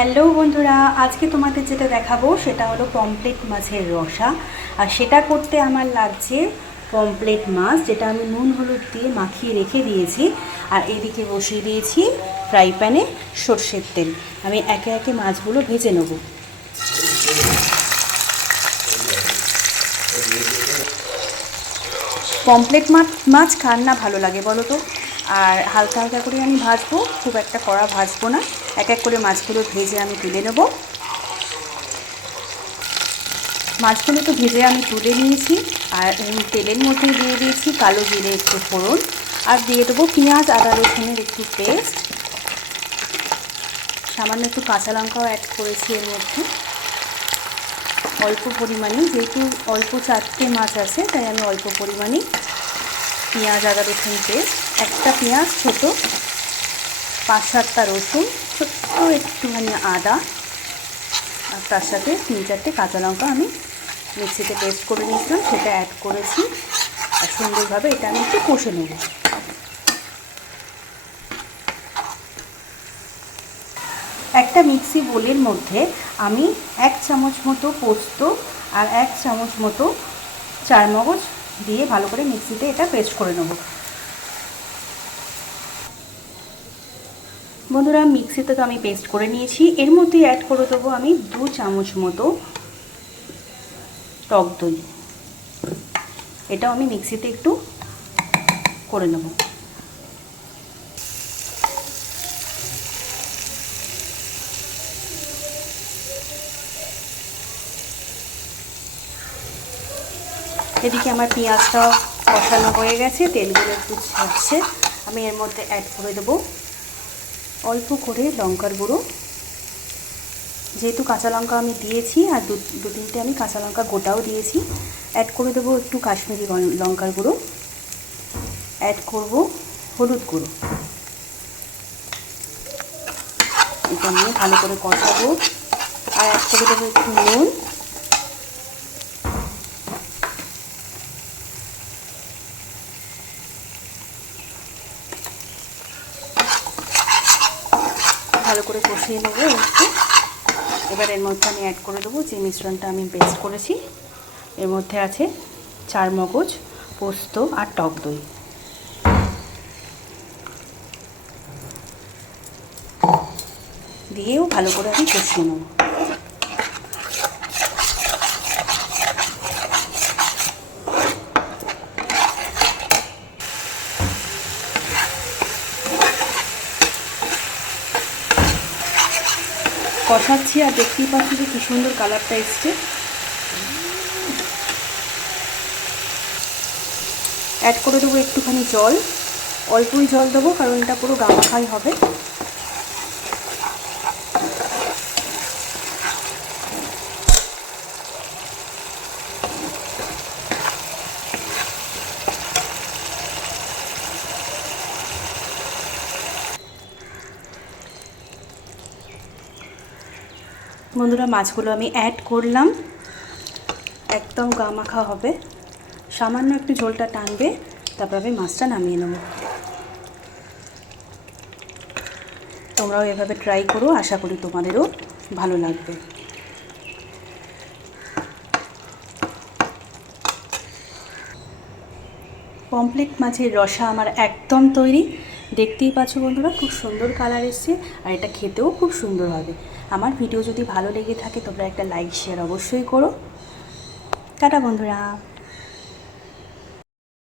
Hello বন্ধুরা, আজকে তোমাদের যেটা দেখাবো সেটা হলো পমপ্লেট মাছের রসা। আর সেটা করতে আমার লাগছে পমপ্লেট মাছ, যেটা আমি নুন, হলুদ দিয়ে মাখিয়ে রেখে দিয়েছি। আর এদিকে বসিয়ে দিয়েছি ফ্রাই প্যানে সর্ষের তেল। আমি একে একে মাছগুলো ভেজে নেব। পমপ্লেট মাছ মাছ কার না ভালো লাগে বলো তো? আর হালকা হালকা করে আমি ভাজবো, খুব একটা কড়া ভাজবো না। এক এক করে মাছগুলো ভেজে আমি তুলে নেব। মাছগুলো তো ভেজে আমি তুলে নিয়েছি, আর তেলের মধ্যে দিয়ে দিয়েছি কালো জিরে একটু ফোড়ন, আর দিয়ে দেবো পেঁয়াজ, আদা, রসুনের একটু পেস্ট। সামান্য একটু কাঁচা লঙ্কাও অ্যাড করেছি এর মধ্যে। অল্প পরিমাণে, যেহেতু অল্প চারটে মাছ আছে, তাই আমি অল্প পরিমাণে পেঁয়াজ, আদা, রসুন, পেস্ট একটা পেঁয়াজ ছোট, পাঁচ সাতটা রসুন, ছোট্ট একটুখানি আদা, আর তার সাথে তিন চারটে কাঁচা লঙ্কা আমি মিক্সিতে পেস্ট করে নিয়েছিলাম, সেটা অ্যাড করেছি। আর সুন্দরভাবে এটা আমি একটু কষে নেব। একটা মিক্সি বোলের মধ্যে আমি এক চামচ মতো পোস্ত আর এক চামচ মতো চারমগজ দিয়ে ভালো করে মিক্সিতে এটা পেস্ট করে নেব। বন্ধুরা, মিক্সিতে তো আমি পেস্ট করে নিয়েছি। এর মধ্যে অ্যাড করে দেবো আমি দু চামচ মতো টক দই। এটাও আমি মিক্সিতে একটু করে নেব। এদিকে আমার পেঁয়াজটা কষানো হয়ে গেছে, তেলগুলো একটু ছাড়ছে। আমি এর মধ্যে অ্যাড করে দেবো অল্প করে লঙ্কার গুঁড়ো। যেহেতু কাঁচা লঙ্কা আমি দিয়েছি আর দু দু তিনটে আমি কাঁচা লঙ্কা গোটাও দিয়েছি অ্যাড করে দেবো একটু কাশ্মীরি লঙ্কার গুঁড়ো। অ্যাড করব হলুদ গুঁড়ো। এটা নিয়ে ভালো করে কষাবো। আর অ্যাড করে দেবো একটু নুন। ভালো করে কষিয়ে নেব একটু এবার এর মধ্যে আমি অ্যাড করে দেবো যে মিশ্রণটা আমি পেস্ট করেছি। এর মধ্যে আছে চার মগজ, পোস্ত আর টক দই। দিয়েও ভালো করে আমি কষিয়ে নেব। কষাচ্ছি আর দেখতেই পাচ্ছি যে কী সুন্দর কালারটা এসছে। অ্যাড করে দেবো একটুখানি জল। অল্পই জল দেবো, কারণ এটা পুরো গামাখাই হবে। বন্ধুরা মাছগুলো আমি অ্যাড করলাম। একদম গা মাখা হবে। সামান্য একটু ঝোলটা টানবে, তারপর আমি মাছটা নামিয়ে নেব। তোমরাও এভাবে ট্রাই করো, আশা করি তোমাদেরও ভালো লাগবে। পমপ্লেট মাছের রসা আমার একদম তৈরি। দেখতেই পাচ্ছ বন্ধুরা, খুব সুন্দর কালার এসছে, আর এটা খেতেও খুব সুন্দর হবে। আমার ভিডিও যদি ভালো লেগে থাকে তোমরা একটা লাইক শেয়ার অবশ্যই করো। টাটা বন্ধুরা।